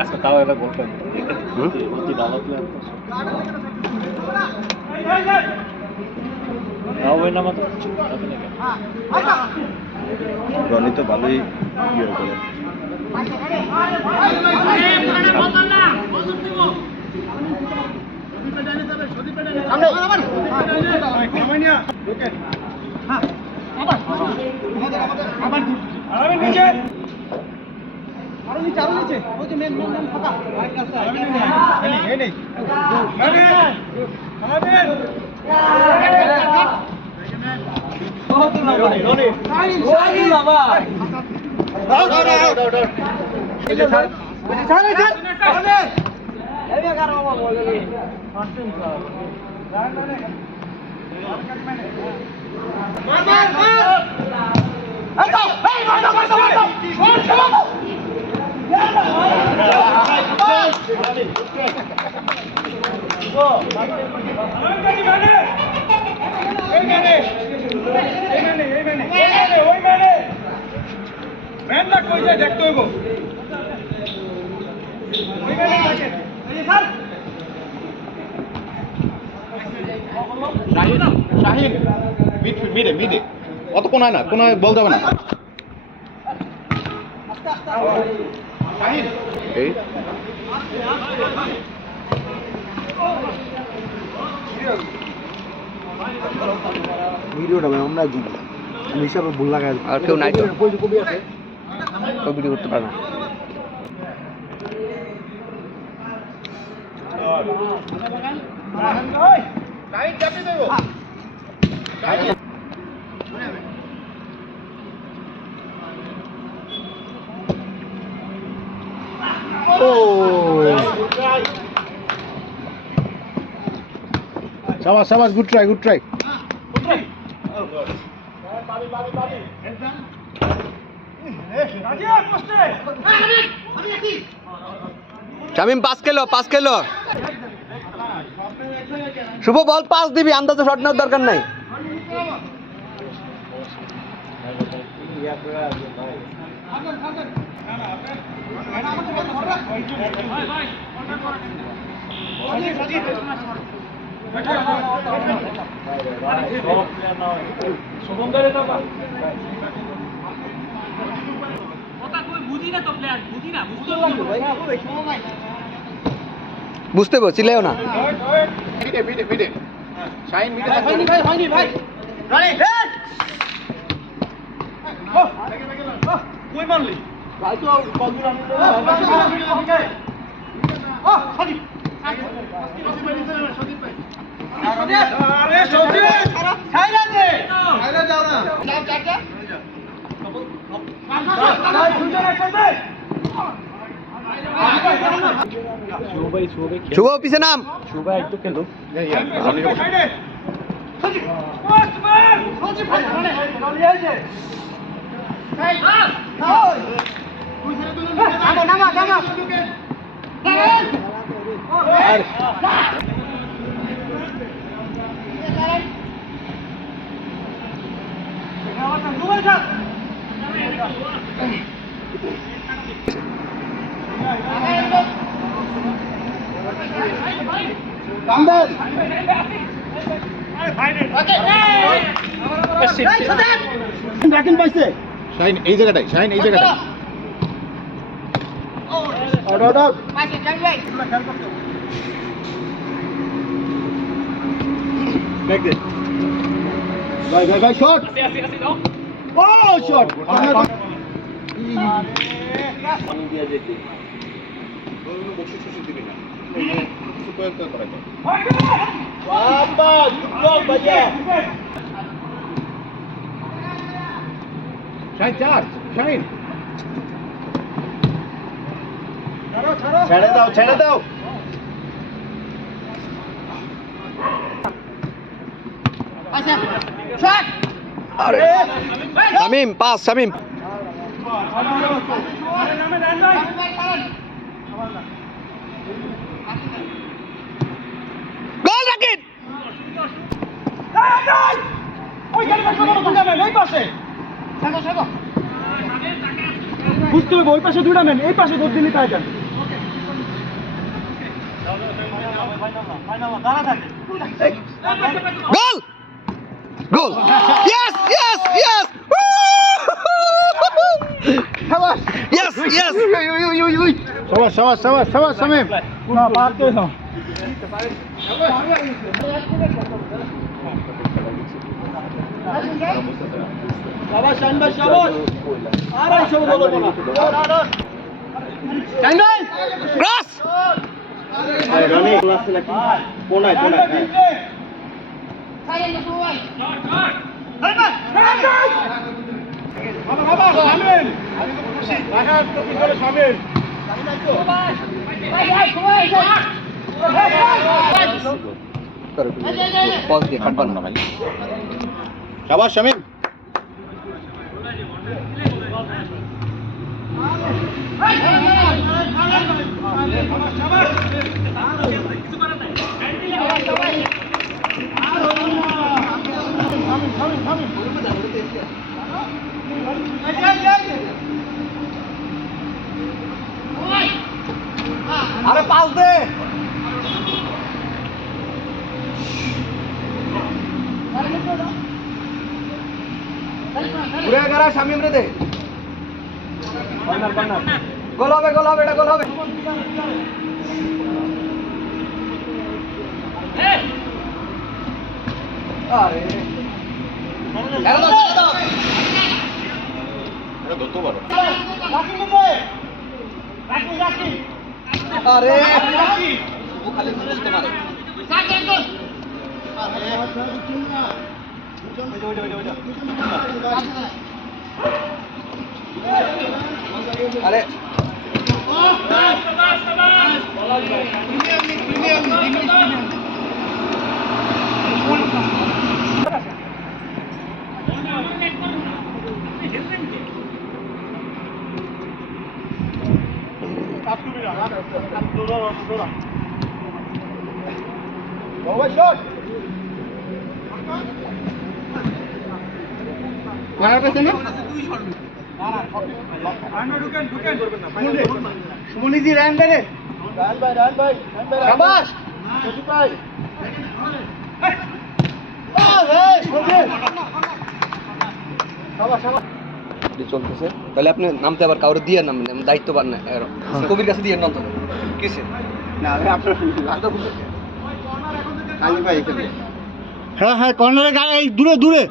আচ্ছা তাও এটা গোল করে অতি ভালো প্লেয়ার তাও ওই নাম তো রনি তো ভালোই ইয়ে করে শাহিন মিডে মিডে অত কোনায় না কোনায় বল যাবে না শাহিন এই ভিডিওটা আমরা দিবি আমি হিসাবে ভুল লাগাই আর কেউ নাই তো কবি আছে কেউ ভিডিও করতে পারে না শাহিন চাপি দেবো Sawas, Sawas, good try, good try. Shamim pass খেলো শুভ বল পাস দিবি আন্দাজে শট নেওয়ার দরকার নাই বুঝতে পারো চিল্লাইও না শুভ পিছে নাম শুভ একটু খেলো শাহিন এই জায়গাটাই ভাই শট ও শট শাহিন চার শাহিন ছেড়ে দাও শামিম পাস শামিম গোল রাকিব বুঝতে হবে ওই পাশে দুটা ম্যান এই পাশে দৌড় দিলে তাই যান goal goal yes yes yes yes yes সবাস শামিম না পারতে না শাবাশ শাহিন ভাই শাবাশ আর এই সব বলো না শাহিন ভাই ক্রস রানি ক্লাস নাকি কোনায় বাবা শামিম রাখার প্রতি করে শামিম পজ দিয়ে কাটবার না ভাই শাবাশ শামিম আরে পাস দে ঘুরে গেরা শামিম রে দে গোল হবে এটা গোল হবে আরে ধরতে পারো আরে ও খালি বুঝতে পারে আরে সুমনিজি রান ভাই শাবাশ ভাই চলতেছে তাহলে আপনি নামতে আবার কাউরে দিয়ে নামবেন দায়িত্ব পান না কবির কাছে দিয়ে নামতে হবে কিসে না আপনার হ্যাঁ কর্নারে গায়ে দূরে দূরে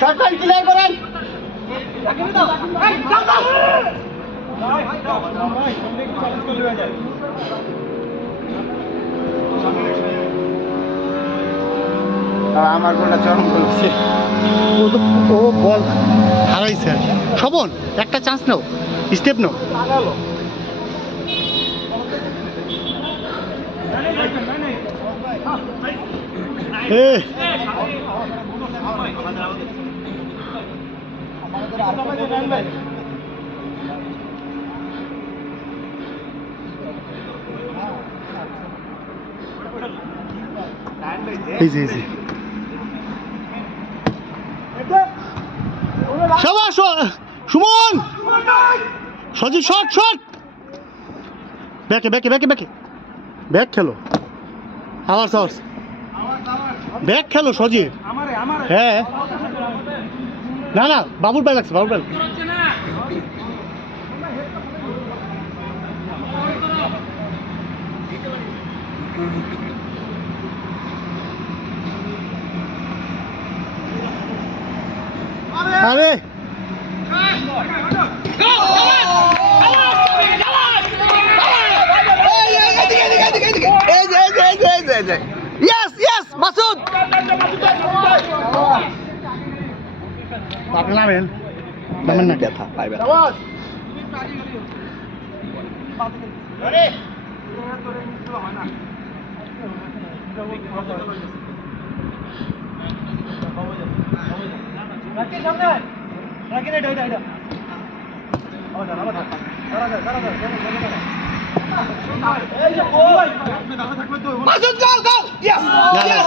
শর্টকাট ক্লিয়ার করেন আমার গোলটা চরম করছে ও বল হারাইছে শোভন একটা চান্স নাও স্টেপ নাও সুমন সজীব শট শট ব্যাকে ব্যাকে ব্যাকে ব্যাকে ব্যাক খেলো আওয়াজ আওয়াজ ব্যাক খেলো সজীব হ্যাঁ না না বাবুর পায়ে লাগছে বাবুর পায়ে আরে ইয়েস ইয়েস মাসুদ আপনি নামেন নামেন না ব্যথা পাই ব্যথা মাসুদ গোল গোল ইয়েস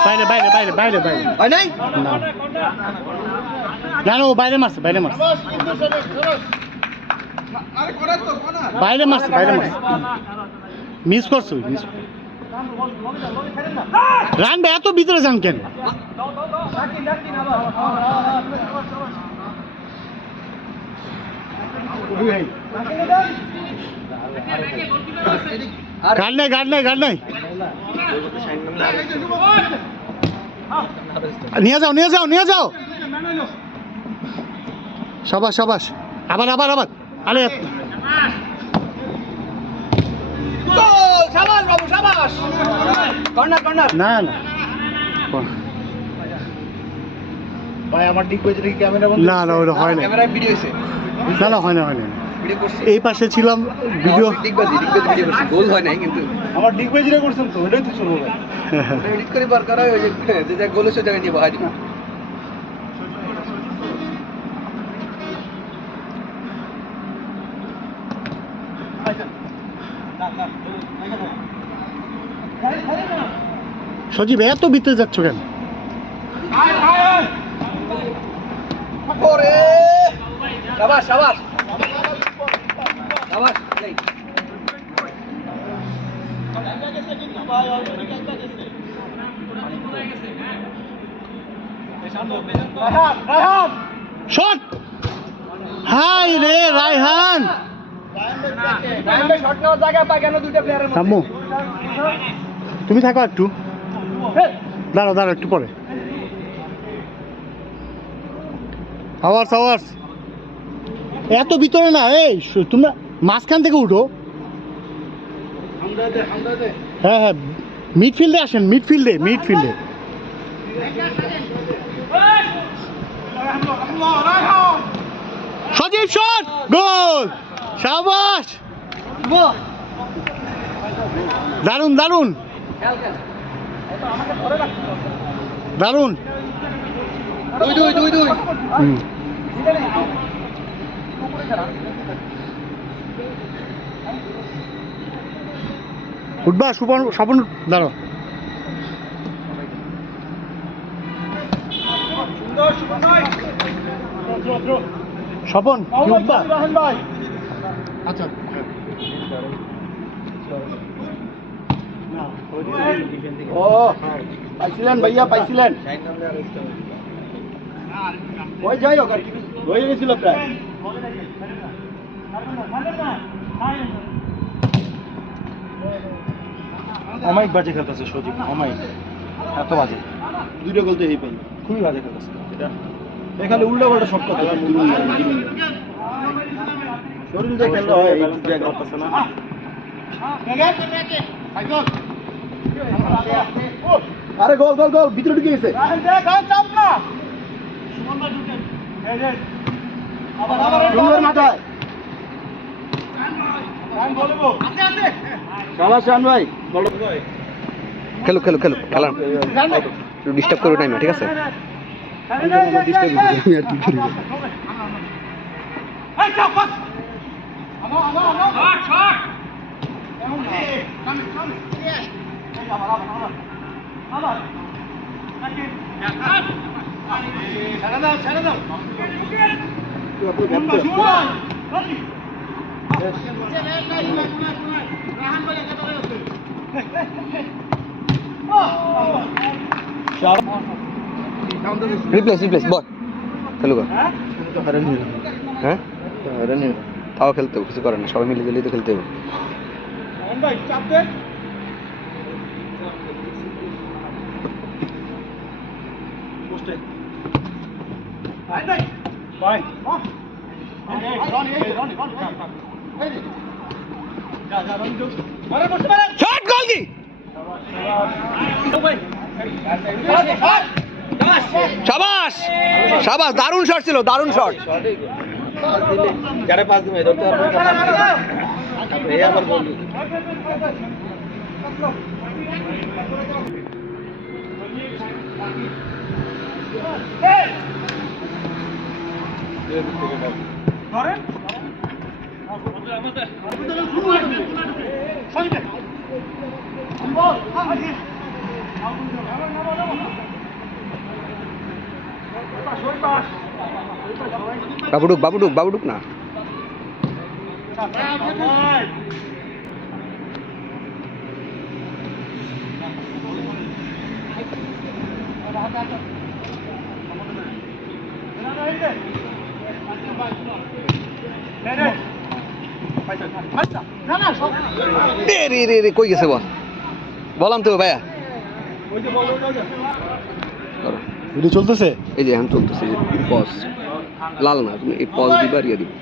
বাইরে বাইরে বাইরে বাইরে বাইরে হয় নাই না জানো বাইরে মারছে বাইরে মারছে বাইরে মারছে বাইরে মারছে মিস করছো মিস রান ভাই এত ভিতরে যান কেন গান নাই গান নাই গান নাই নিয়ে যাও নিয়ে যাও নিয়ে যাও সাবাস সাবাস আবার আবার আবার আরে গোল শাবাশ বাবু শাবাশ কর্নার কর্নার না না ভাই আমার ঠিক হয়েছে কি ক্যামেরা বন্ধ না না ওটা হয় না ক্যামেরায় ভিডিও হইছে না না হয় না হয় না ভিডিও করছি এই পাশে ছিলাম ভিডিও ডিগবাজি ভিডিও করছি গোল হয় নাই কিন্তু আমার ঠিক হয়েছে করছেন তো এটাই তো শুরু ভাই এডিট করে বার করা ওই যে যে গোল হচ্ছে জায়গায় নিয়ে বহাই দিবা সজীব এত ভিতরে যাচ্ছ কেন ওরে শাবাশ শাবাশ শাবাশ এই শট হাই রে রায়হান টাইমে শট নেওয়ার জায়গা পায় কেন দুইটা প্লেয়ারের মধ্যে থামো তুমি থাকো একটু দাঁড়াও দাঁড়াও একটু পরে আওয়ার্স আওয়ার্স এত ভিতরে না এই তোমরা মাঝখান থেকে উঠো হ্যাঁ হ্যাঁ মিডফিল্ডে আসেন মিডফিল্ডে মিডফিল্ডে সজীব শট গোল শাবাশ দারুন দারুন দারুন দুই দুই দুই দুই হুম। উঠবা সুপন স্বপন দাঁড়ো স্বপন কি উঠবা আচ্ছা ও পাইছিলেন ভাইয়া পাইছিলেন ওই যাই হোক আর কি হয়ে গেছিল প্রায় অমায়িক বাজে খেলতেছে সজীব অমায়িক এত বাজে দুইটা গোল তো এই পাই খুবই বাজে খেলতেছে এটা এখানে উল্টা পাল্টা শট করতে শরীর যে খেলা হয় এই জায়গা করতেছে না আরে গোল গোল গোল ভিতরে ঢুকে গেছে মাথায় শাবাশ শান ভাই খেলো খেলো খেলো খেলা ডিস্টার্ব করো টাইমে ঠিক আছে রিপ্লেস রিপ্লেস বল খেলো গো হ্যাঁ তাও খেলতে হবে কিছু করার না সবাই মিলে গেলেই তো খেলতে হবে শট গোল কি শাবাশ শাবাশ দারুণ শট ছিল দারুণ শট যারা পাস দিবে ধরতে পারবে এই আবার গোল ধরেন বাবুডুক না রে কই গেছে বল বললাম তো ভাইয়া ভিডিও চলতেছে এই যে এখন চলতেছে পজ লাল না তুমি এই পজ দিবার ইয়ে দিবে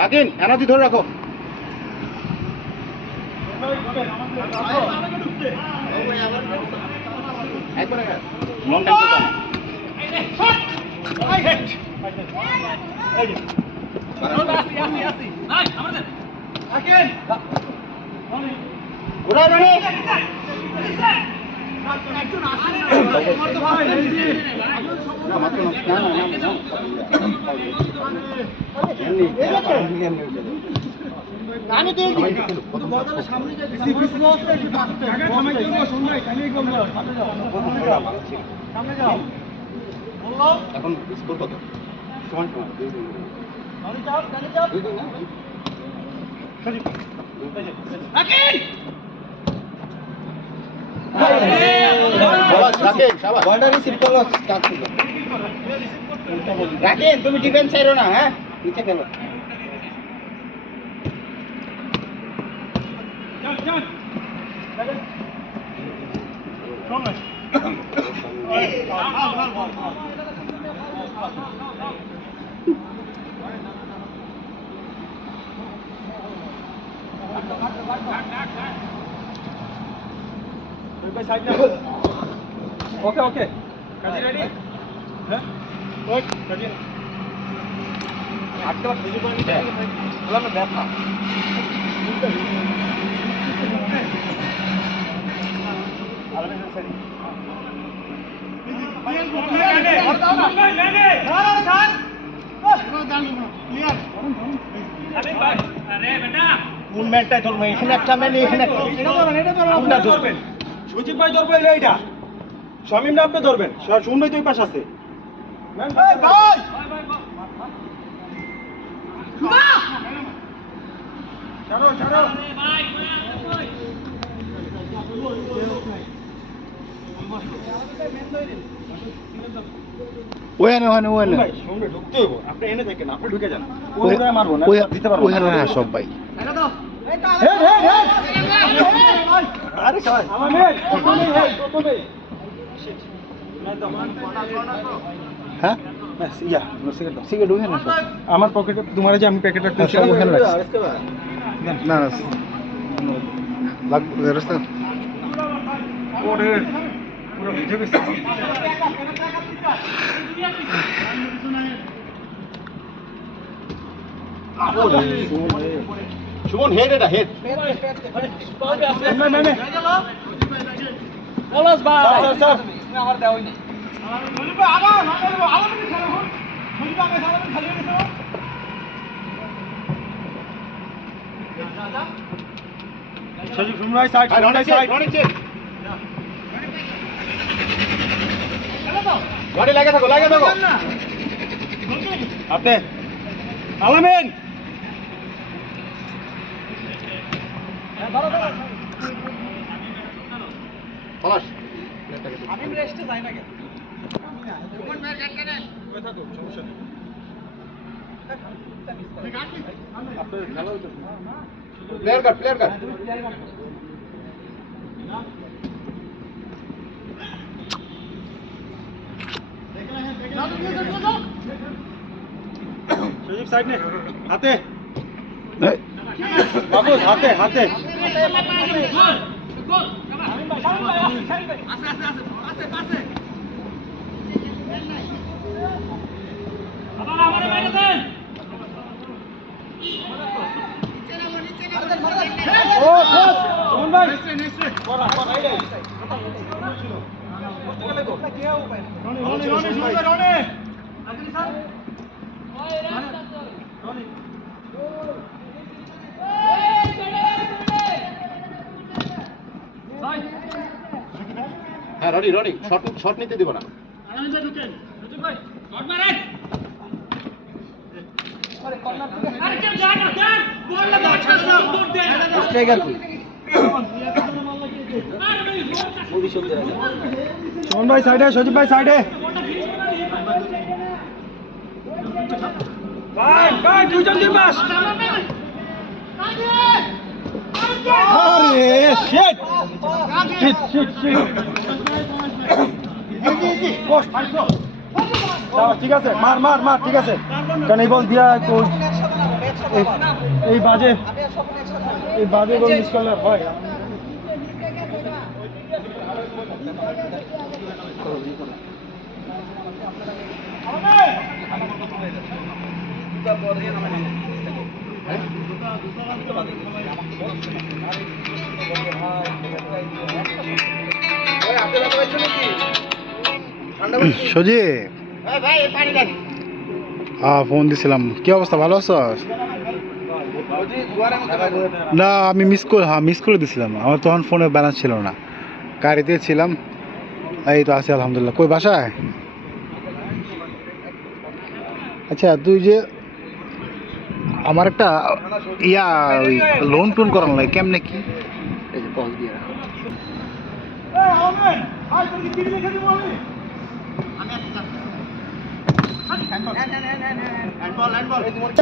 রাখেন এনার্জি ধরে রাখো এখন স্কোর কত সমান রাখেন তুমি ডিফেন্স চাইরো না হ্যাঁ নিচে খেলো ওকে ওকে কাজী রেডি হ্যাঁ ওই কাজী আটটা সুযোগ করে নিতে বললাম না ব্যথা মুভমেন্টটাই ধরবো এখানে একটা ম্যান এখানে একটা ধরবেন সুজিত ভাই ধরবেন এইটা শামিম না আপনি ধরবেন সুমন ভাই তো ওই পাশে আছে ভাই ছাড়ো ছাড়ো ওখানে ভাই শুনবে ঢুকতে হইব আপনি এনে দেখেন আপনি ঢুকে যান ওই মারবো না দিতে পারবো ওখানে না সব ভাই আরে সবাই আমার মেয়ে কত নেই হ্যাঁ ইয়া সিগারেট ওখানে আমার পকেটে তোমার যে আমি প্যাকেটটা খুলছি ওখানে রাখছি না না লাগবে রাস্তা ওরে পুরো ভিজে গেছে সুমন হেড এটা হেড না বলস ভাই স্যার আমার দেওয়া হয়নি সজীব সুমরাই সাইড গাড়ি লাগে থাকো আপনি আলামিন খলাস আমি রেস্টে যাই না কেন কোন ম্যাচ কাটতে নেন ওই থাকো সমস্যা নেই আপনার খেলা হইতো প্লেয়ার কাট সজীব সাইড নে হাতে মাহফুজ হাতে হাতে ও সুমন ভাই করা করা এই রনি রনি রনি রনি হ্যাঁ রনি রনি শর্ট শর্ট নিতে দিব না স্ট্রাইকার কই সুমন ভাই সাইডে সজীব ভাই সাইডে ভাই ভাই দুইজন দিন বাস আরে শিট শিট শিট শিট ঠিক আছে মার মার মার ঠিক আছে কারণ এই বল দিয়া এই বাজে বল মিস করলে হয় সজি ফোন দিছিলাম কি অবস্থা ভালো আছো না আমি মিস করে দিছিলাম আমার তখন ফোনে ব্যালেন্স ছিল না গাড়িতে ছিলাম এই তো আছি আলহামদুলিল্লাহ কই বাসায় আচ্ছা তুই যে আমার একটা ওই লোন টোন করানো লাগে কেমনে কি এই যে পজ দিয়ে রাখো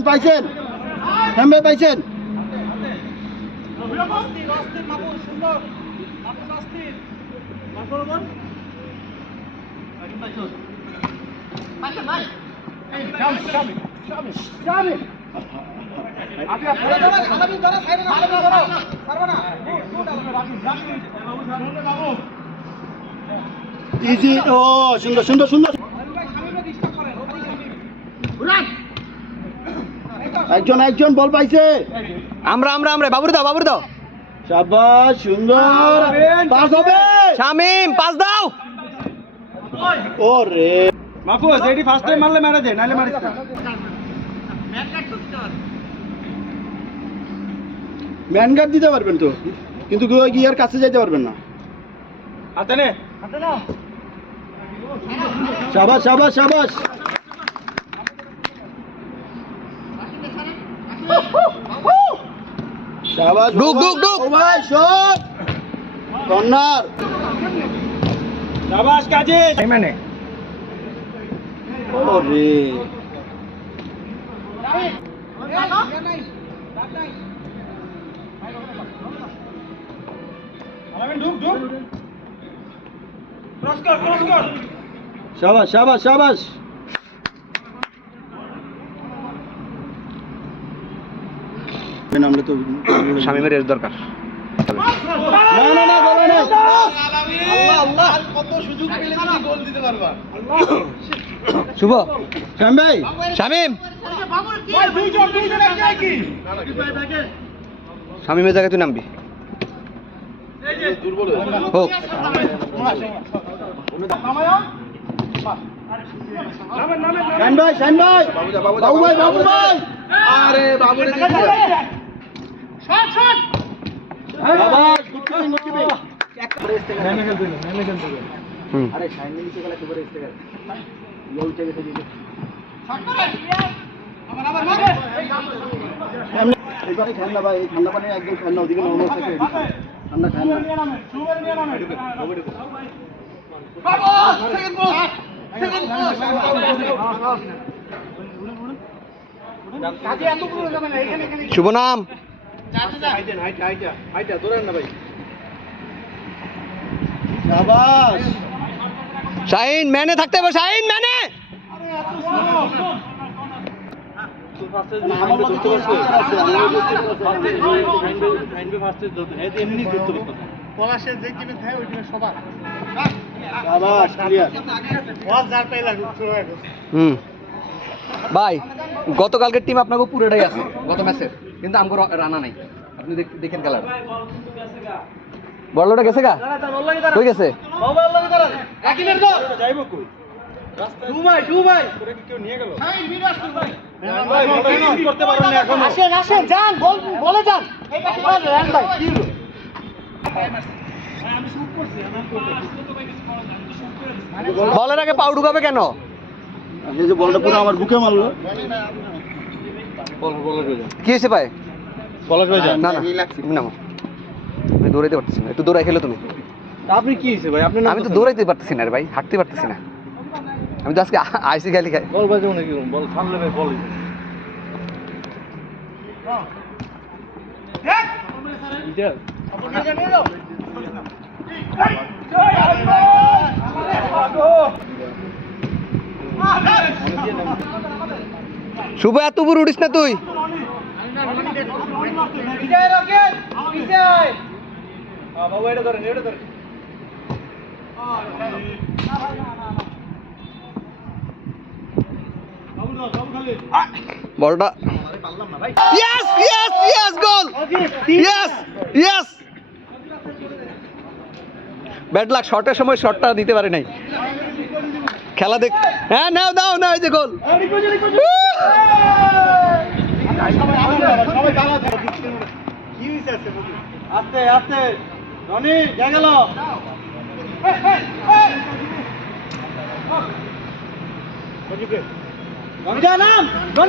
পাইছেন হ্যাঁ ভাই পাইছেন ইজি ও সুন্দর সুন্দর সুন্দর একজন একজন বল পাইছে আমরা বাবুর দাও শাবাশ সুন্দর পাস হবে শামিম পাস দাও ওরে মাহফুজ এডি ফার্স্ট টাইম মারলে মেরে দে নাইলে মারিস না ম্যান গার্ড দিতে পারবেন তো কিন্তু গিয়ার কাছে যাইতে পারবেন না হাতে নে শাবাশ শাবাশ শাবাশ শাবাশ ডুক, ডুক, ডুক। ও ভাই শট কর্নার শাবাশ কাজী মানে ওরে ঢুক ঢুক ক্রস কর শাবাশ শাবাশ শাবাশ আমরা তো শামিমের এর দরকার না না না বলে না শুভ শ্যাম ভাই শামিম শামিমের জায়গায় তুই নামবি হোক শ্যাম ভাই বাবু ভাই আরে বাবু রে শাবাশ গুড কিপিং আরে শাইন নিচে গেলে একবারে এসে গেল ইয়ে উঠে গেছে দিকে এবারে ঠান্ডা ভাই এই ঠান্ডা পানি একদম ঠান্ডা ওদিকে নরমাল থাকে ঠান্ডা খায় শুভ নাম শাবাশ শাহিন ম্যানে থাকতে হবে শাহিন ম্যানে আমার মতো তো স্পিকার আছে, আমার মতো স্পিকার আছে। পলাশের যে টিমে থাকে ওই টিমে সবার শাবাশ, ক্লিয়ার। বল যার পাইলা শুরু হয়ে গেছে। ভাই গতকালকের টিম আপনাকে পুরোটাই আছে গত ম্যাচের, কিন্তু আমাকে রানা নাই। আপনি দেখেন খেলার বড়টা গেছে গা কই গেছে? যাইবো কই কেউ নিয়ে গেল করতে পারবেন না এখন। আসেন আসেন যান বলে যান রান ভাই কি হলো? বলের আগে পাউ ঢুকাবে কেন? এই যে বলটা পুরো আমার বুকে মারলো। কি হয়েছে ভাই? পলাশ ভাই যান। না না তুমি নামো, আমি দৌড়াইতে পারতেছি না, একটু দৌড়াই খেলো তুমি। আপনি কি হয়েছে ভাই? আপনি আমি তো দৌড়াইতে পারতেছি না রে ভাই, হাঁটতে পারতেছি না। আমি তো আজকে আইসি খালি খাই। বল বাজে নাকি বল থামলে ভাই বল শুভ এত উপর উঠিস না তুই। বাবু এটা ধরেন এটা ধরেন বলটা ইয়েস ইয়েস ইয়েস গোল ইয়েস ইয়েস। ব্যাড লাক, শর্টের সময় শটটা দিতে পারে নাই। খেলা দেখ, হ্যাঁ নাও দাও না, এই যে গোল। আস্তে আস্তে রনি যা গেল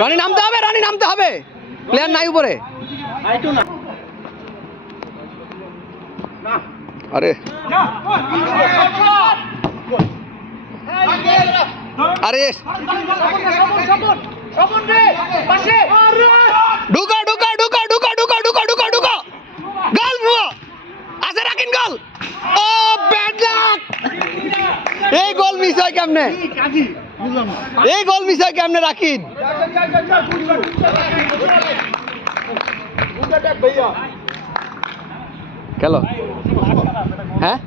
রানি নামতে হবে, রানি নামতে হবে, প্লেয়ার নাই উপরে। আরে আরে ঢুকা ঢুকা ঢুকা ঢুকা ঢুকা ঢুকা ঢুকা ঢুকা গোল ভুয়া আছে, রাখিন গোল। ও ব্যাড লাক, এই গোল মিস হয় কেমনে? এই গোল মিস হয় কেমনে রাখিন? খেলো হ্যাঁ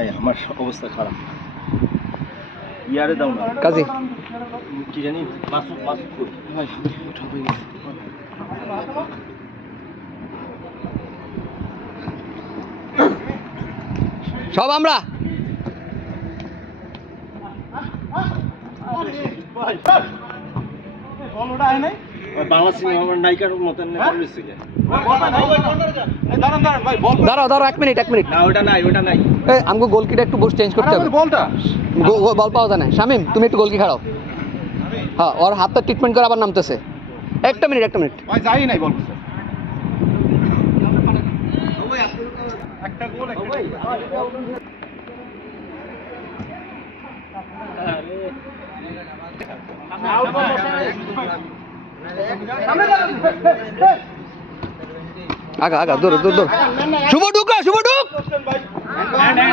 এই আমার অবস্থা খারাপ। ইয়ারে দাও না কাজী কি জানি মাসুদ কই? সব আমরা বাংলা সিনেমার নায়িকার মতন করেছে কি? দাঁড়াও দাঁড়াও, এক মিনিট এক মিনিট। না ওটা নাই, ওটা নাই। এই আমাকে গোলকিটা একটু বস চেঞ্জ করতে হবে। বলটা বল পাওয়া যায় না। শামিম তুমি একটু গোলকি খাড়াও। হ্যাঁ ওর হাতটা ট্রিটমেন্ট করে আবার নামতেছে। একটা মিনিট একটা মিনিট। ভাই যাই নাই বল আগা আগা দৌড় দৌড় দৌড়। শুভ ঢুক, শুভ ঢুক।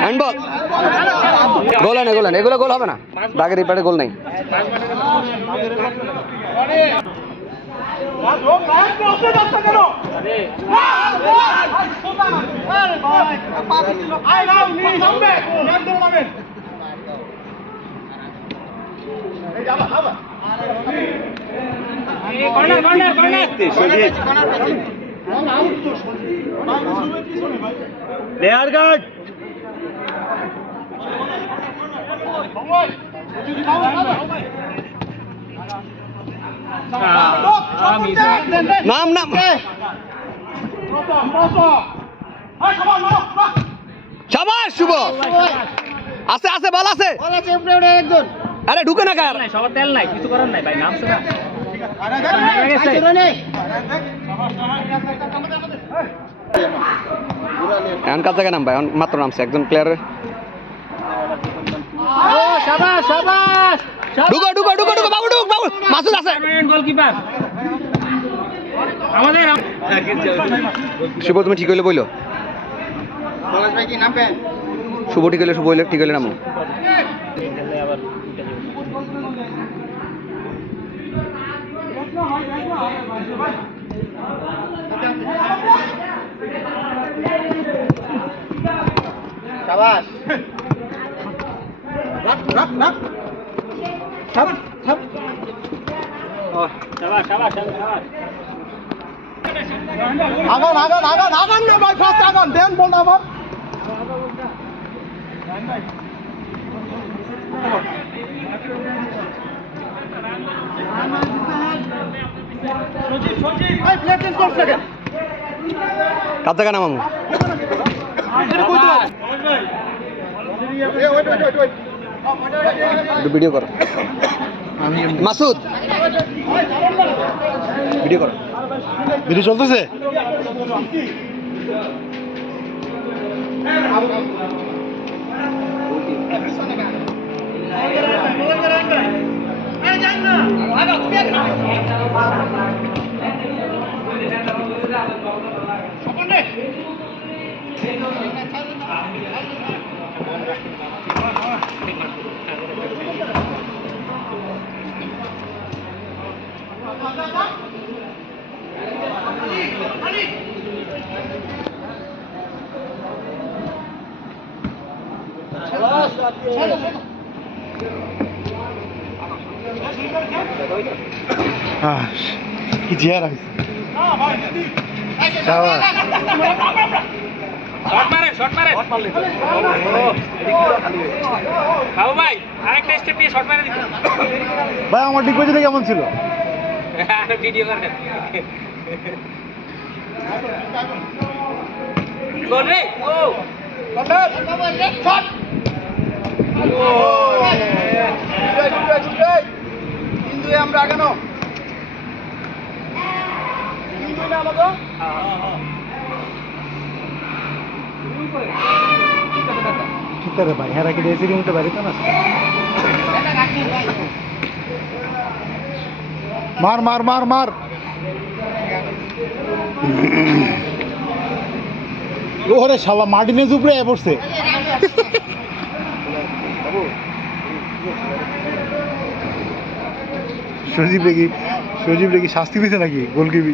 হ্যান্ডবল, গোল হয় না, গোল হয় না, এগুলো গোল হবে না। দাগের এই পারে গোল নাই। প্লেয়ার গার্ড নাম নাম শাবাশ শুভ। আছে আছে বল আছে। আরে ঢুকে না কার সবার তেল নাই, কিছু করার নাই ভাই, নামছে না। এখন কার জায়গায় নাম ভাই? মাত্র নামছে একজন প্লেয়ারের। শাবাশ শাবাশ, ঢুকো ঢুকো ঢুকো ঢুকো, বাবু ঢুক, বাবু মাসুদ আছে। গোলকিপার আমাদের শুভ তুমি ঠিক হইলে বইলো শুভ ঠিক হইলে ঠিক হইলে নামো আবার শাবাশ রাখ রাখ রাখ থাম থাম শাবাশ শাবাশ শাবাশ আগান আগান আগান আগান না ভাই ফাস্ট আগান দেন বল আবার সজীব সজীব ভাই প্লেট চেঞ্জ করছ কেন কার জায়গা নামামো এটা কই তোমার ওয়েট ওয়েট ওয়েট ওয়েট একটু ভিডিও করো মাসুদ ভিডিও করো ভিডিও চলতেছে? কি চেয়ার আছে শর্ট মারে খাও ভাই আরেকটা স্টেপ দিয়ে শর্ট মারে দিতে ভাই আমার ডিগবাজিটা কেমন ছিল? ভিডিও করেন গোল রে ও শট কিন্তু আমরা আগানো কিন্তু না আমাকে ঠিক আছে ভাই হ্যাঁ রাখি দিয়েছি কিন্তু বাড়িতে না মার মার মার মার ওরে শালা মার্টিনেজ উপরে পড়ছে সজীব রেগি শাস্তি দিছে নাকি গোলকিপি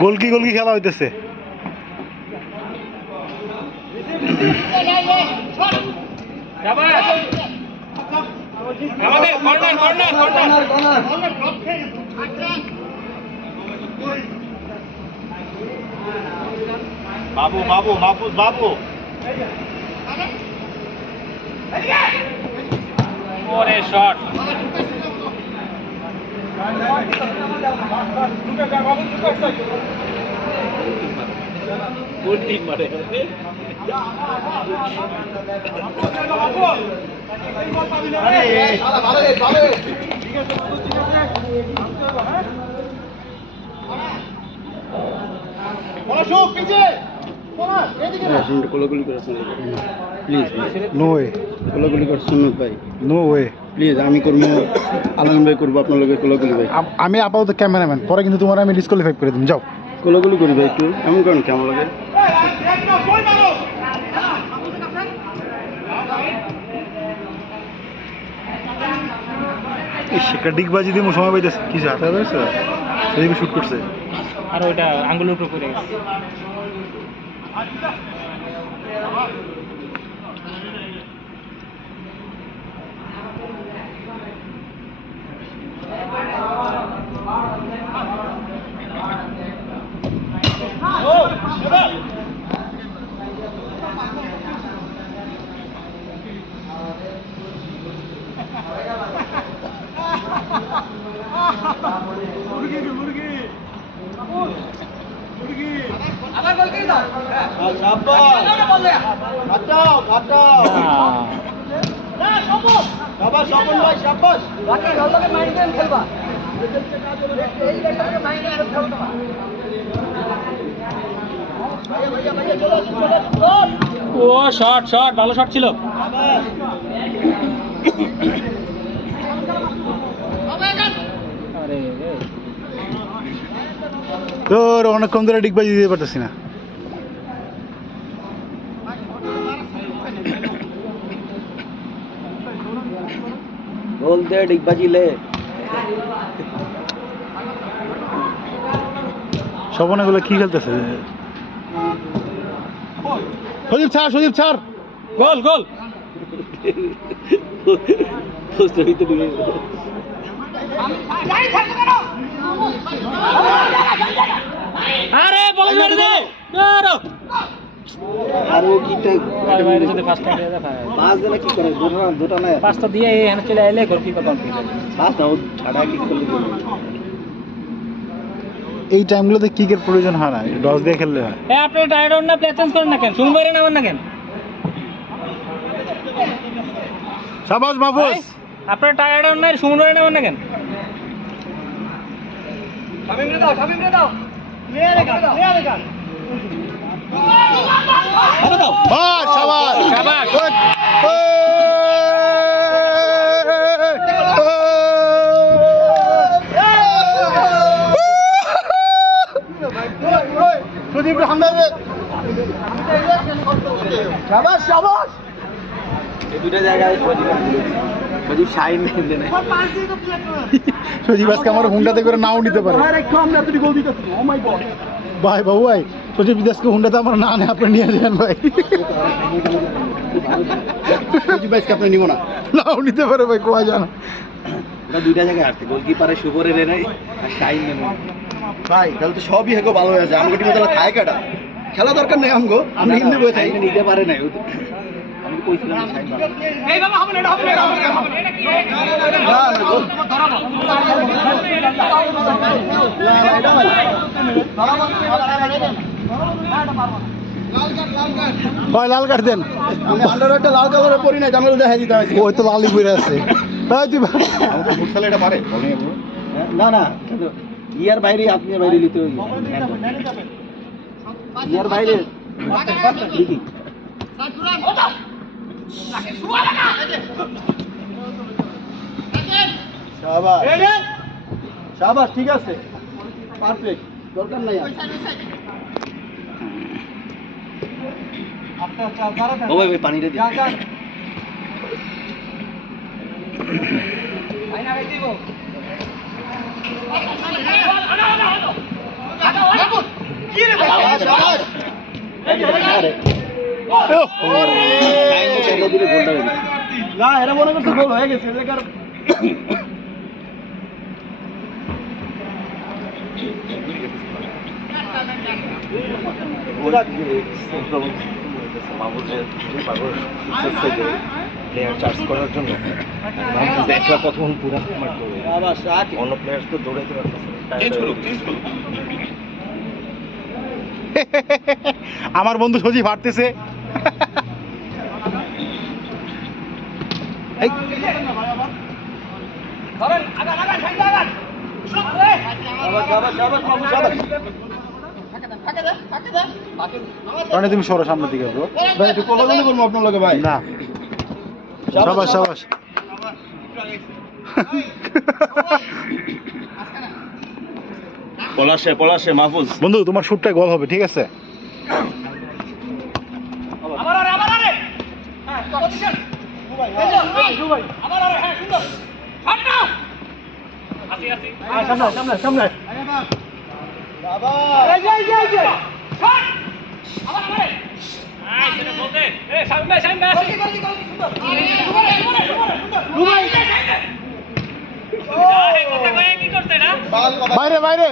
গোলকি খেলা হইতেছে আমাদের কর্নার বাবু বাবু মাহফুজ বাবু ওরে শট গোলটি মারে কোলাগুলি করেছেন প্লিজ নো ওয়ে কোলাগুলি করছেন ভাই নো ওয়ে প্লিজ আমি করবো আলম ভাই করবো আপনার লোকের কোলাগুলি ভাই আমি আপাতত ক্যামেরাম্যান পরে কিন্তু তোমার আমি ডিসকোয়ালিফাই করে দিন যাও কোলাগুলি করি ভাই একটু এমন করেন কেমন লাগে সেটা ডিগবাজি দিয়ে সময় পাইতেছে কি হাতে হয়েছে সেদিকে শুট করছে আর ওইটা আঙ্গুলের উপর পড়ে গেছে ঘাটাও ঘাটাও শাবাশ স্বপন ভাই শাবাশ ও শট শট ভালো শট ছিল। আরে তোর অনেকক্ষণ ধরে ডিগবাজি দিতে পারতেছি না। গোল দে ডিগবাজি লে স্বপন এগুলো কি খেলতেছে? সজীব ছাড়, সজীব ছাড়। গোল গোল। আরে বল মেরে দে। আরে আর ও কি বাইরে যদি ফার্স্ট টাইম দেয় ভাই। পাঁচ দিনে কি করে দুটা না পাঁচটা দিয়ে এখানে চলে আইলে গোলকিপার কমপ্লিট। পাঁচ না ও ছাড়া কি করলে এই টাইমগুলোতে কিকের প্রয়োজন হয় না, ডস দিয়ে খেললে হয়। এ আপনি টায়ার্ড হন না, প্লে চেঞ্জ করেন না কেন? শুন বাইরে নামান না কেন? শাবাশ মাহফুজ। আপনি টায়ার্ড হন না, শুন বাইরে নামান না কেন? বাস, শাবাশ। শাবাশ। গুড। সজীব হামদারে শাবাশ শাবাশ এই দুটো জায়গায় সজীব শাইন নেই না সজীব আজকে আমার হুন্ডাতে করে নাও নিতে পারে। আর একটু আমরা তুই গোল দিতেছি ও মাই গড ভাই বাবু ভাই, সজীব আজকে হুন্ডাতে আমার না নেই, আপনি নিয়ে যান ভাই। সজীব ভাই আপনি নিব না নাও নিতে পারে ভাই, কোয়া জানা। ওটা দুইটা জায়গায় আসছে গোলকিপারে শুভরের নাই আর শাইন নেই ভাই, তাহলে তো সবই হেগো ভালো হয়ে আছে। আমগো টিমে তাহলে খায় কাটা খেলা দরকার নেই আমগো, আমরা হিন্দু বই থাকি নিতে পারে নাই। আমি কইছিলাম না শাইন ভালো। এই বাবা হবে না, এটা হবে না, এটা হবে না, হবে না। এটা কি? না না গোল ভাই লাল কার্ড দেন। আমি আন্ডারওয়্যারটা লাল কালারে পরি নাই, জানালে দেখা দিতে হয়েছে। ওই তো লালই পরে আছে। ভাই তুই আমাকে ফুটসালে এটা পারে না না ইয়ার বাইরে আপনি বাইরে নিতে ইয়ার বাইরে দেখি শাবাশ শাবাশ ঠিক আছে পারফেক্ট দরকার নাই ও ভাই পানিটা দিন না এরা মনে করছে গোল হয়ে গেছে প্লেয়ার চার্জ করার জন্য একলা কতক্ষণ পুরো অন্য প্লেয়ার তো দৌড়াইতে পারতেছে। আমার বন্ধু সজীব হাঁটতেছে। মানে তুমি সরো সামনের দিকে ব্রো। ভাই একটু কথা বলে বলবো আপনার লগে ভাই না শাবাশ শাবাশ। পলাশে মাহফুজ। বন্ধু তোমার শুটটা গোল হবে, ঠিক আছে? বাইরে বাইরে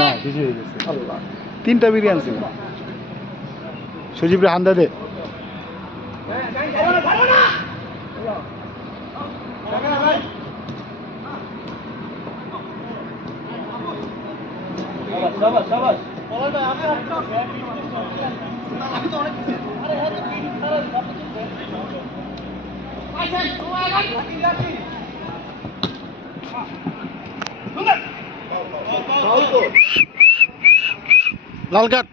না কিছু হয়ে গেছে। তিনটা বিরিয়ানি ছিল। সজীব রে হান্দা দে। লাল কার্ড।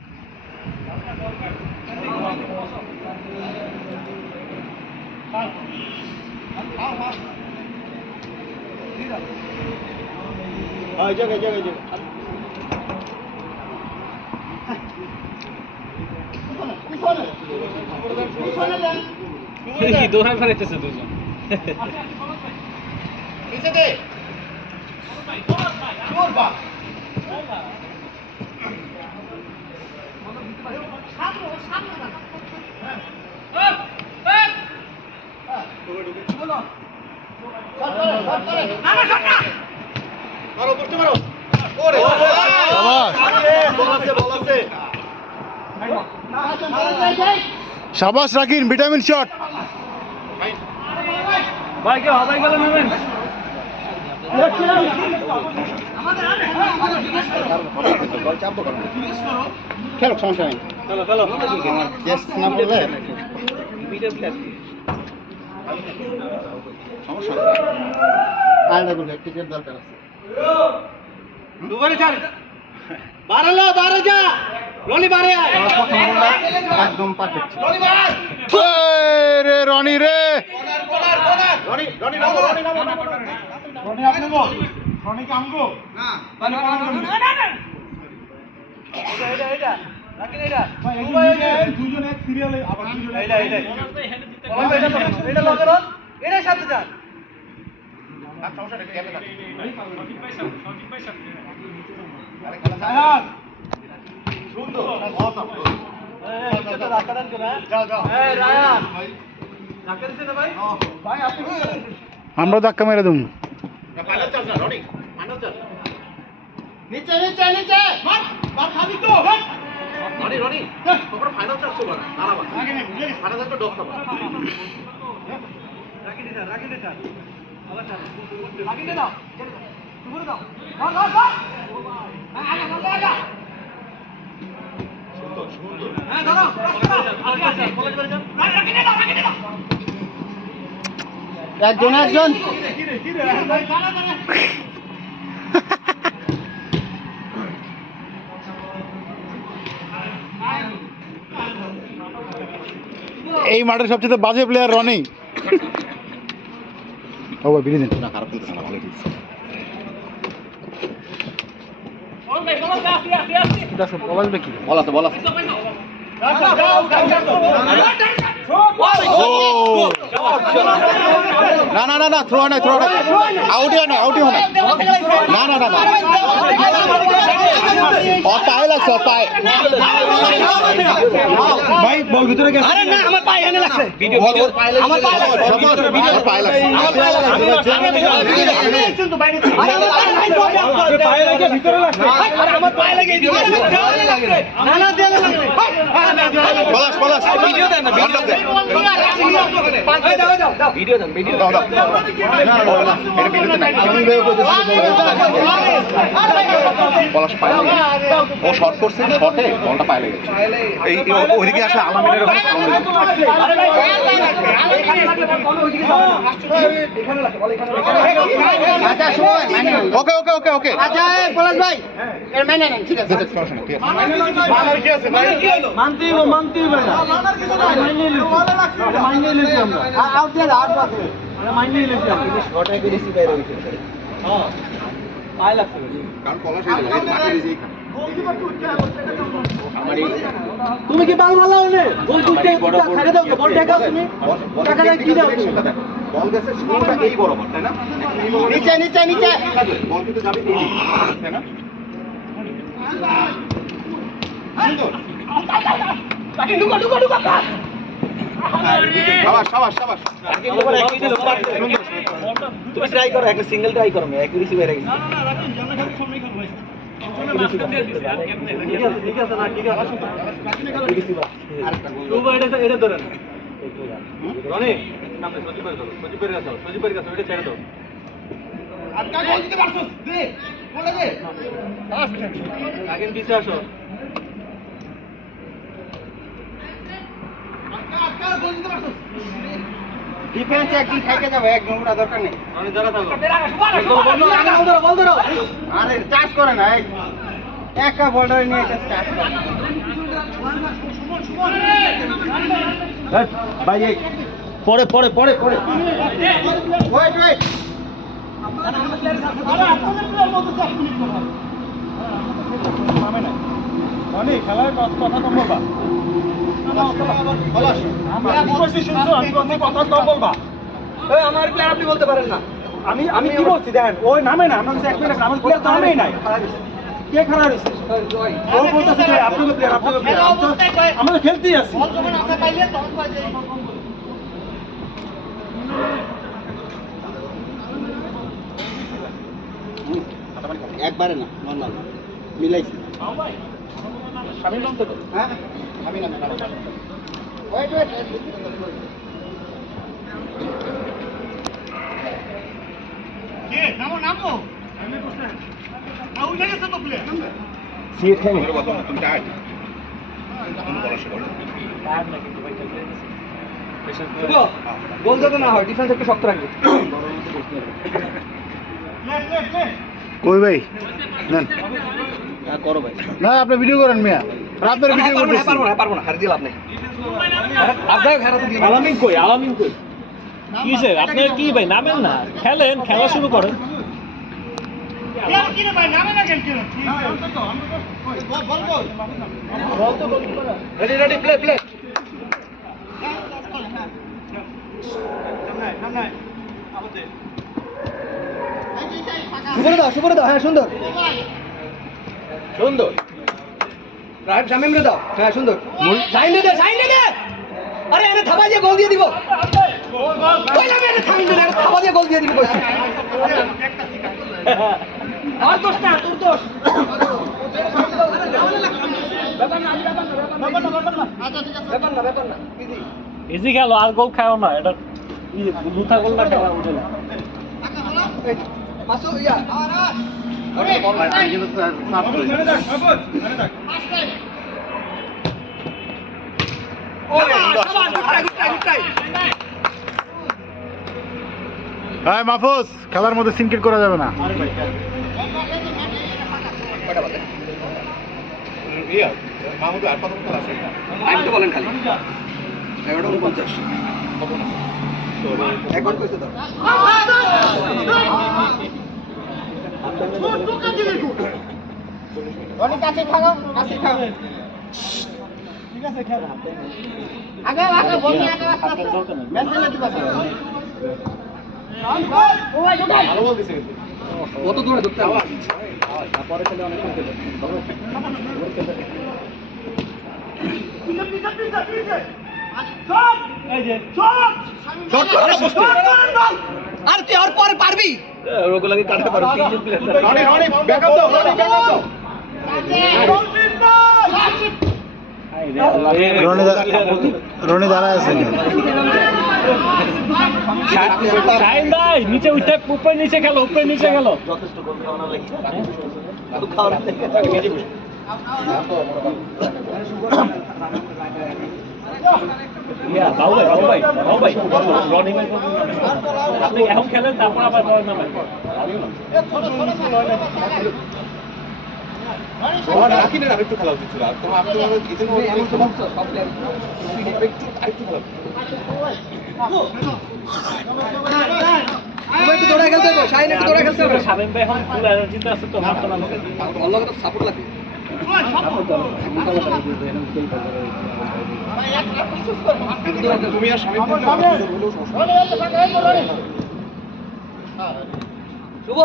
দৌড়ায় ফেলাইতেছে দুজন। শাবাশ রাকিন, ভিটামিন শট। ভাই কে হবাই গেল নেবেন? খেলো, সমস্যা নেই। Yes, না বললে আলাদা করে টিকেট দরকার আছে। একদম পারফেক্ট। রে রনি রে, আমরা ধাক্কা মেরে দেবো। একজন একজন এই মাঠের সবচেয়ে বাজে প্লেয়ার রনি। ও ভাই বিরিয়ে দিন না, খারাপ খেলতেছে না, ভালো খেলতেছে। না না না না, থ্রো নাই, থ্রো নাই, আউটই হয় না, আউটই হয় না। না না না না, ওর পায়ে লাগছে, ওর পায়ে। ভাই বল ভিতরে গেছে। আরে না, আমার পায়ে এনে লাগছে। ওর পায়ে লাগছে, ওর পায়ে লাগছে। কিন্তু বাইরে আরে আমার পায়ে নাই তো, পায়ে লাগে ভিতরে লাগছে। আরে আমার পায়ে লাগে এদিকে না না দেন লাগবে। পলাশ পলাশ, ভিডিও দেন না, ভিডিও দেন। ভিডিও দেন, ভিডিও দাও দাও। না না না, এটা ভিডিওতে নাই। আমি বের করে দিচ্ছি। পলাশ পায়ে লাগে। ও শর্ট করছে, শর্টে বলটা পায়ে লেগেছে। এই ওইদিকে আসলে আলামিনের ওখানে সাউন্ড হয়েছে। আরে ভাই এখানে লাগবে, বল এখানে লাগবে। আচ্ছা সময় মানে ওকে ওকে ওকে ওকে। আচ্ছা পলাশ ভাই এর মানে নেন, ঠিক আছে। সমস্যা নেই, ঠিক আছে। মানার কি আছে ভাই? মানতেই ভাই মানার কিছু নাই, মাইনে লিছি, মাইনে লিছি আমরা। আউট দিয়ে আউট আছে, মানে মাইনে লিছি আমরা। শর্টাই বেরিয়েছি বাইরে হইছে। হ্যাঁ পায় লাগছে, কারণ পলাশ এই মাঠে রিজেই খায়। তুমি কি বল মালাও নে বল তুলতে ছেড়ে দাও, বল টেকা তুমি টাকা কি দাও তুমি? বল গেছে স্পিনটা এই বরাবর, তাই না? নিচে নিচে নিচে বল কিন্তু যাবে এই দিকে, তাই না? সুন্দর। শাবাশ শাবাশ শাবাশ। তুমি ট্রাই করো, একটা সিঙ্গেল ট্রাই করো, অ্যাকুরেসি বেড়ে গেছে। ঠিক আছে না, ঠিক আছে। এটা ধরেন রনি সামনে সজীবের ধরো, সজীবের কাছে ওইটা ছেড়ে দাও। আগে পিছে আসো। ডিফেন্স একদিন থেকে যাবে, একদম ওটা দরকার নেই। রনি দাঁড়া থাকো। বল ধরো। আরে চাষ করে না, একা বর্ডার নিয়ে এটা চাষ করে। ভাই এই পরে ওয়েট রনি খেলার কথা কম বলবা। আমি বলছি শুনছো, আমি বলছি কথা কম বলবা। আমার প্লেয়ার আপনি বলতে পারেন না। আমি কি বলছি দেখেন, ওই নামে না, আমার কাছে এক মিনিট আমার প্লেয়ার তো নামেই নাই। কে খারাপ হয়েছে? ও বলতেছে যে আপনাদের প্লেয়ার আমরা তো খেলতেই আছি। একবারে না, নর্মাল মিলাইছি। স্বামীর নাম তো হ্যাঁ আমি না ওয়েট গোল যাতে না হয়, ডিফেন্স একটু শক্ত রাখবে। কই ভাই নেন হ্যাঁ করো ভাই। না আপনি ভিডিও করেন মিয়া আর আপনার ভিডিও করতেছি পারবো না, হারিয়ে দিলাম আপনি। আপনাকে হারাতে দিলাম। আলামিন কই কিসের আপনারা কি ভাই নামেন না, খেলেন, খেলা শুরু করেন। রেডি প্লে সুপরে দাও হ্যাঁ সুন্দর রাইট শামিম রে দাও হ্যাঁ সুন্দর সাইন দে আরে এনে থাবা দিয়ে গোল দিয়ে দিব কইলাম এনে থামিন দে থাবা দিয়ে গোল দিয়ে দিব কইছি আর দোষ না তোর দোষ ব্যাপার না ইজি খেলো, আর গোল খাও না, এটা লুথা গোল না খেলা উঠে না। মাসু ইয়া হ্যাঁ মাহফুজ খেলার মধ্যে সিনকেট করা যাবে না টাইমটা বলেন খালি 11:49 এক ঘন্টা কইছে দাও অনেক কাছে থাকো ঠিক আছে খেল আগে বল নিয়ে আগে আস্তে ম্যাচ খেলতে পারছে ভালো বল দিছে কত দূরে ধরতে হবে পরে খেলে অনেক খেলে আর তুই আর পরে পারবি ওগুলোকে কাটতে পারবি রনি ব্যাকআপ দাও রনি দাঁড়ায় আছে শাহিন ভাই নিচে উঠে উপরে নিচে খেলো যথেষ্ট গোল খাওয়ানো লাগে বাবু ভাই রনি ভাই আপনি এখন খেলেন, তারপর আবার পরে নামেন। আরেকটু খেলা উচিত ছিল, তো আপনি একটু দৌড়া খেলতে হবে শাহিন একটু দৌড়া খেলতে হবে শামিম ভাই এখন ফুল এনার্জিতে আছে তো, মারতো না আমাকে। অল্লাহকে তো সাপোর্ট লাগবে তুমি আর স্বামী শুভ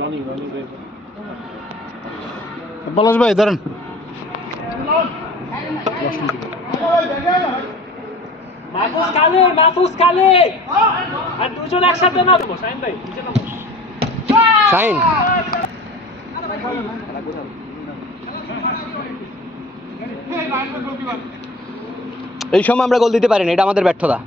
রনি পলাশ ভাই ধরেন মাহফুজ খালি আর দুজন একসাথে নামবো শাহিন ভাই নিচে নামবো শাহিন এই সময় আমরা গোল দিতে পারিনি, এটা আমাদের ব্যর্থতা।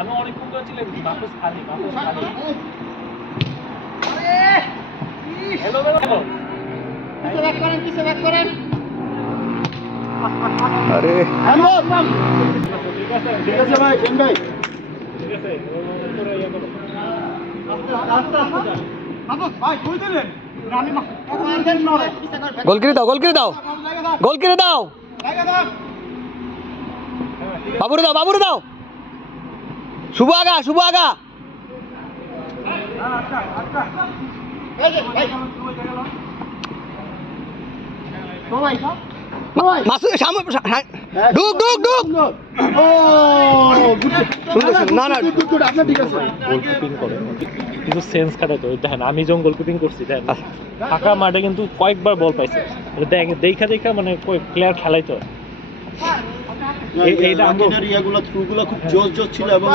আমি অনেকক্ষণ ধরে ছিলাম মাহফুজ খালি হ্যালো আরে ঠিক আছে ভাই, চেন ভাই। ঠিক আছে তোরা ইয়ে করো ভাই, কই দিলেন? গোল করে দাও, গোল করে দাও, গোল করে দাও, বাবুরে দাও, বাবুরে দাও, শুভ আগা, শুভ আগা। মাসুদ সামনে ঢুক ঢুক ঢুক। ও, সুন্দর, না না গুড, আপনার ঠিক আছে। গোলকিপিং করে কিন্তু সেন্স কাটে তো দেখেন আমি যখন গোলকিপিং করছি দেখেন ফাঁকা মাঠে কিন্তু কয়েকবার বল পাইছে দেখা মানে প্লেয়ার খেলাই তো এইটা মার্টিনের ইয়াগুলো থ্রুগুলো খুব জোস জোস ছিল এবং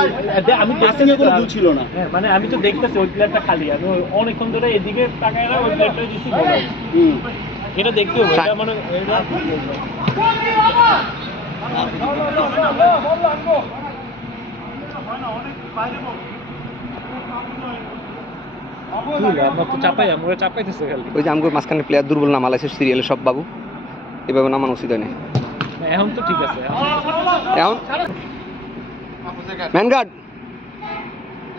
আমি passing এ কোনো ভুল ছিল না। হ্যাঁ, মানে আমি তো দেখতেছি ওই প্লেয়ারটা খালি আমি অনেকক্ষণ ধরে এদিকে তাকায় না ওই প্লেয়ারটা দিছি গোল হয়। হুম। এটা দেখতে হবে এটা মানে এটা আমরা তো চাপাই আমরা চাপাইতেছে খালি ওই যে আমগো মাঝখানে প্লেয়ার দুর্বল নামালাইছে সিরিয়ালে সব বাবু, এভাবে নামানো উচিত হয় না। এখন তো ঠিক আছে এখন ম্যান গার্ড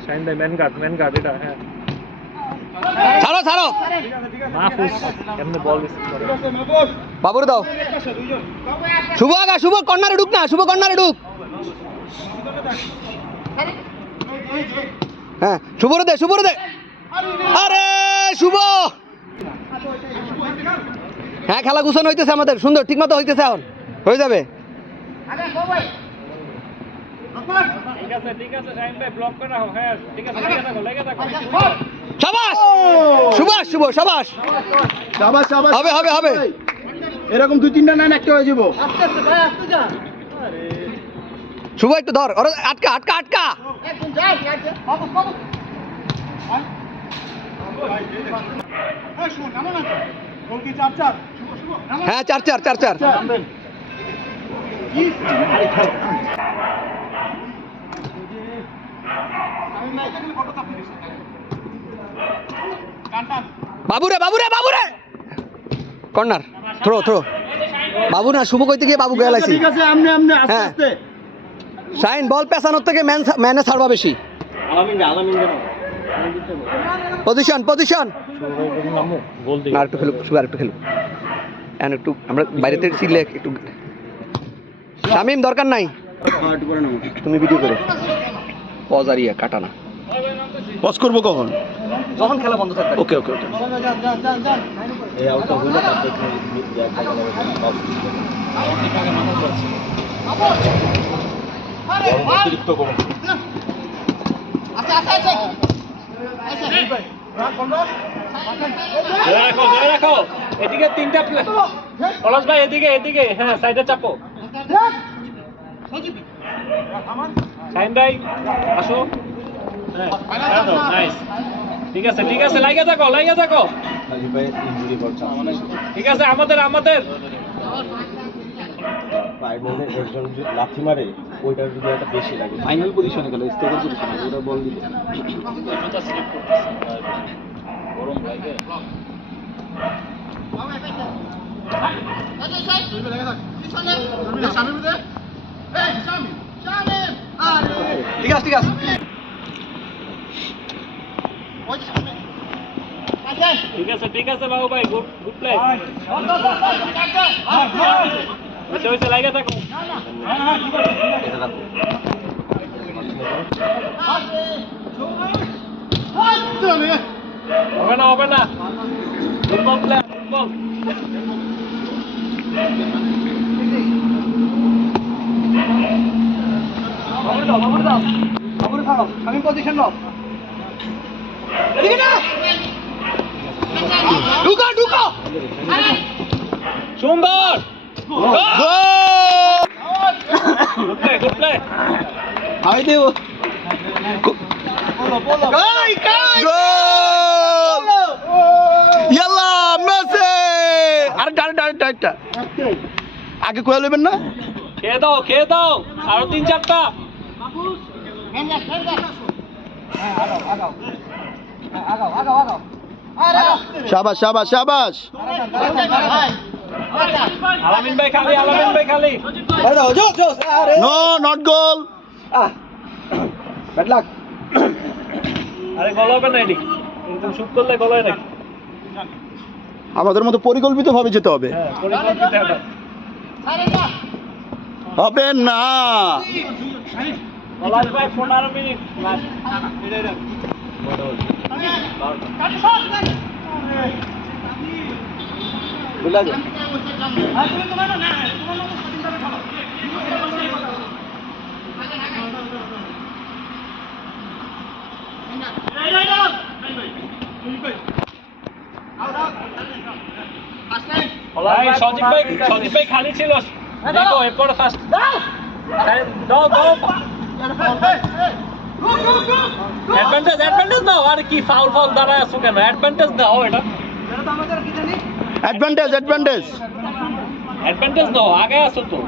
শাইন ভাই ম্যান গার্ড এটা হ্যাঁ ছাড়ো ছাড়ো, মাহফুজ এমনি বল রিসিভ করে বাবুরে দাও, শুভ আগা, শুভ কর্নারে ঢুক না, শুভ কর্নারে ঢুক। হ্যাঁ শুভরে দে, শুভরে দে, আরে শুভ। হ্যাঁ খেলা গুছানো হইতেছে আমাদের, সুন্দর ঠিক মতো হইতেছে, এখন হয়ে যাবে। ঠিক আছে শাইন ভাই ব্লক করে রাখো হ্যাঁ ঠিক আছে লেগে থাকো শাবাশ সুভাষ, শুভ শাবাশ, শাবাশ, শাবাশ। হবে হবে হবে। এরকম 2-3টা নাইন একটা হয়ে যাবো। শুভ একটু ধর, ওরে আটকা আটকা আটকা। হ্যাঁ 4-4 4-4। বাবুরে বাবুরে বাবুরে, কর্নার, থ্রো থ্রো। বাবু না, শুভ কইতে গিয়ে বাবু গেলাইছি। ঠিক আছে, আমনে আমনে আস্তে হ্যাঁ। আস্তে। শাইন বল পেছানোর থেকে ম্যানে ছাড়বা বেশি। Position position. নামো গোল দিই না একটু খেলুক, শুভ আর একটু খেলুক, এখন একটু আমরা বাইরেতে ছিলে একটু। শামিম দরকার নাই, হ্যাঁ, একটু পরে নামো। তুমি ভিডিও করো। পজ আর ইয়া কাটা না, পজ করবো কখন? যখন খেলা বন্ধ থাকবে। ওকে ওকে ওকে। এই আউটটা হইলো তারপরে অতিরিক্ত কম। ধরে রাখো এদিকে তিনটা প্লেয়ার পলাশ ভাই এদিকে হ্যাঁ সাইডে চাপো শাইন ভাই আসো হ্যাঁ নাইস ঠিক আছে লাইগা থাকো ঠিক আছে আমাদের একজন লাথি মারে ওইটার যদি একটা বেশি লাগে। ফাইনাল পজিশনে গেল, স্টেবল পজিশনে ওটা বল দিতে। জুতা স্লিপ করতেছে গরম লাগে ঠিক আছে ঠিক আছে। ঠিক আছে বাবু ভাই গুড প্লে হইছে লাগা থাকো হবে না ফুটবল প্লেয়ার ফুটবল আমি পজিশন নাও ঢুকা ঢুকা সুন্দর গুড প্লে হাই দেও ইয়াল্লা মেসি আরে ডাইরেক্ট আগে কয়ে লইবেন না খেয়ে দাও আরো 3-4টা শাবাশ শাবাশ শাবাশ আলামিন ভাই খালি no not goal bad luck আরে গোল হবে না এদিক এরকম শুট করলে গোল হয় নাকি আমাদের মতো পরিকল্পিতভাবে যেতে হবে হ্যাঁ পরিকল্পিত এটা হবে না লাস্ট ভাই 15 মিনিট লাস্ট ভাই সজীব ভাই খালি ছিল দেখো এরপর ফার্স্ট দাও অ্যাডভান্টেজ দাও আর কি ফাউল দাঁড়ায় আছো কেন অ্যাডভান্টেজ দাও এটা অ্যাডভান্টেজ দাও আগে আছো তো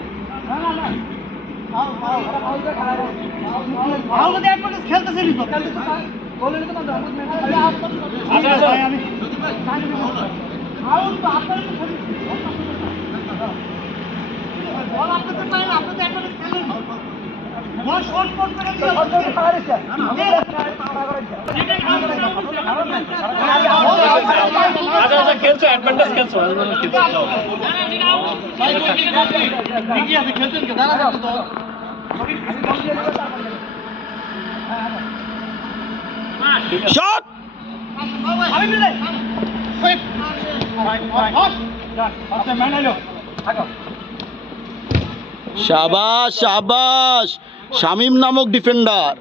আচ্ছা আচ্ছা খেলছো অ্যাডভান্টেজ খেলছো শট শাবাশ শাবাশ শামিম নামক ডিফেন্ডার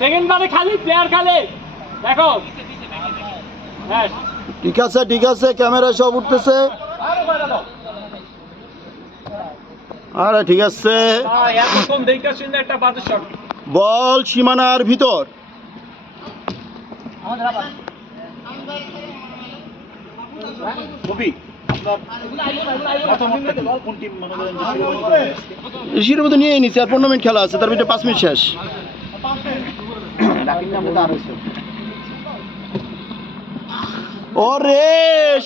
সেকেন্ড বারে খালি প্লেয়ার খালি দেখো হ্যাঁ ঠিক আছে ক্যামেরা সব উঠতেছে আরে ঠিক আছে এরকম দেখা শুনে একটা বাজে শট বল সীমানার ভিতর শিরোপা তো নিয়ে নিচ্ছে আর 15 মিনিট খেলা আছে তার ভিতরে 5 মিনিট শেষ ওরে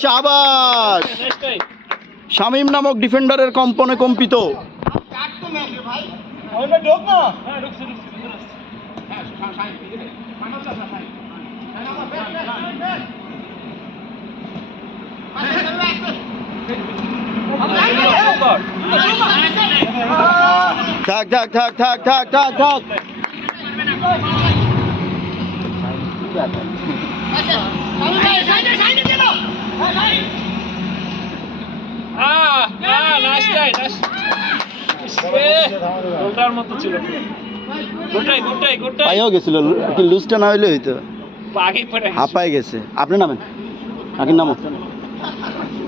শাবাশ শামিম নামক ডিফেন্ডারের কম্পনে কম্পিত থাক গোলটার মতো ছিল গোলটাই পাইও গেছিল কি লুজটা না হইলে হইতো আগে পড়ে হাঁপাই গেছে আপনি নামেন আকির নামো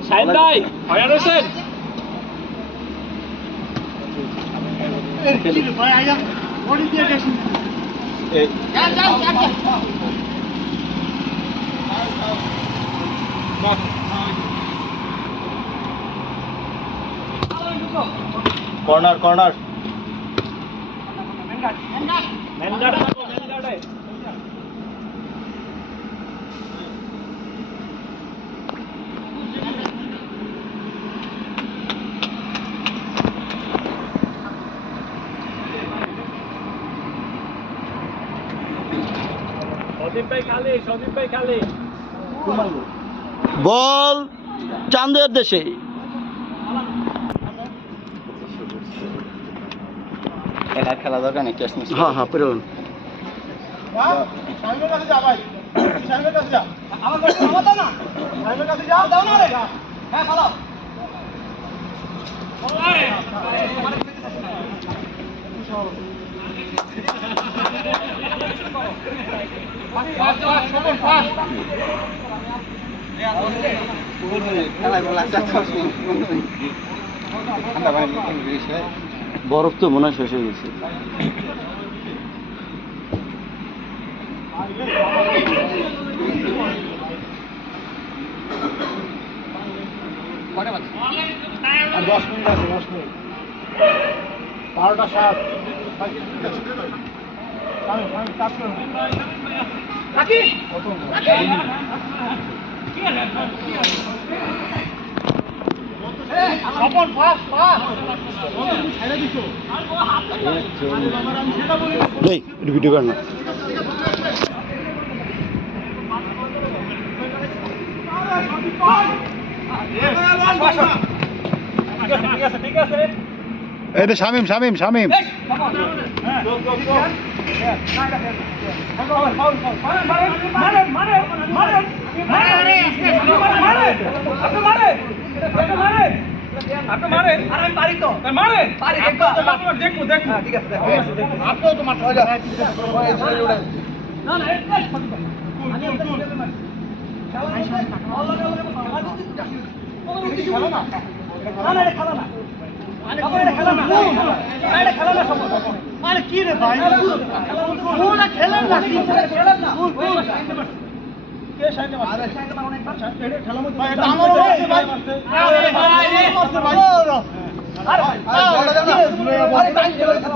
শাহিন ভাই হয়রান হোসেন কর্নার সদীপ ভাই খালি বল চাঁদের দেশে খেলা দরকার নেই হ্যাঁ পেরোন সাহেবের কাছে যা আমার কাছে আমার দাও না সাহেবের কাছে যাও দাও না রে হ্যাঁ ভালো বরফ তো মনে হয় শেষ হয়ে গেছে আর 10 মিনিট আছে 10 মিনিট 12টা 7 আমি কাজ করব রাকি সপন ফাস্ট ফাস্ট ছেড়ে দিছো আমি সেটা বলি এই ভিডিও কর না ঠিক আছে এই রে শামিম শামিম শামিম আরে কি রে ভাই ওরা খেলেন না কে সাইডে মারছে আরে সাইডে মারুন একবার এটা খেলার মধ্যে ভাই এটা আমারও মারছে ভাই আরে ভাই রে মারছে ভাই আরে আরে টাইম চলে গেছে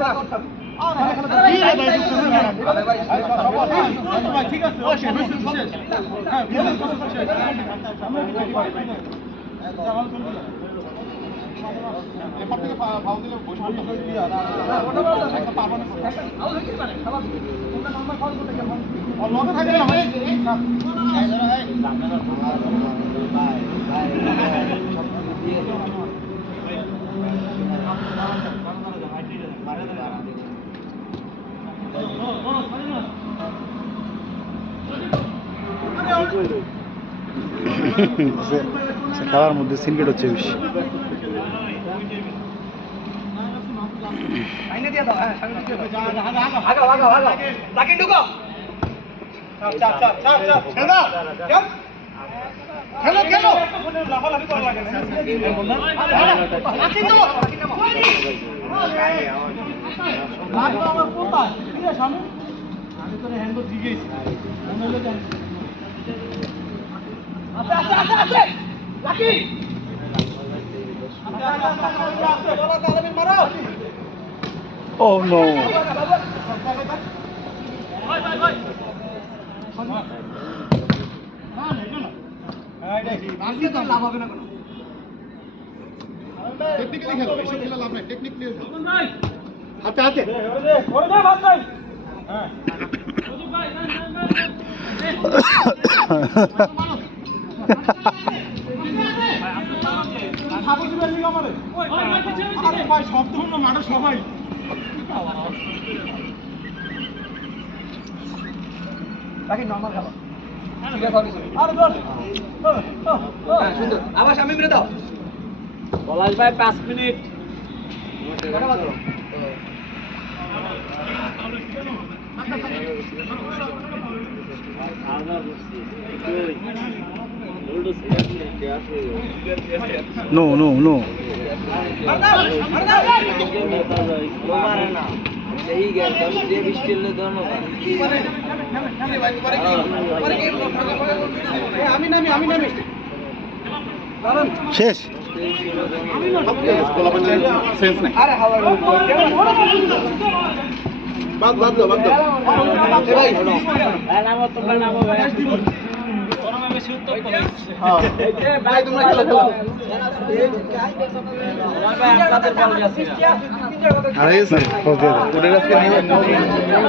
আরে ভাই ঠিক আছে ওকে শেষ হ্যাঁ বিলের কথা শেষ এরপর থেকে ফাউল দিলে বসে বসে দিয়ে আর একটা পাবো না আউট হয়ে গেছে খাবার তোমরা নাম্বার ফাউল করতে গেল আর লগে থাকে না ভাই খেলার মধ্যে সিনকেট হচ্ছে বেশি আইনে দিয়ে দাও হ্যাঁ সামনে দিয়ে দাও আগা আগা আগা লাকিন ঢুকো চাপ চাপ চাপ চাপ ছেড়ে দাও চল খেলো খেলো লাফালাফি করা লাগে না লাকিন তো লাগলো আমার কোথায় ঠিক আছে সামনে আমি তোরে হ্যান্ডবল দিয়ে গেছি আমি হলো জানি আস্তে আস্তে আস্তে আস্তে লাকি আস্তে আস্তে আস্তে বলা তাহলে মারো Oh no! হাতে হাতে করে দে ভাত ভাই হ্যাঁ খাবো দিবেন নি আমারে আরে ভাই শব্দ হলো মাঠে সবাই রাখি নরমাল খাবো ঠিক আছে আরে দর সুন্দর আবার সামনে মেরে দাও পলাশ ভাই 5 মিনিট No, no, no. শেষ বাদ বাদ দাও বাদ দাও ভাই ভাই তোমরা খেলা খেলা আরে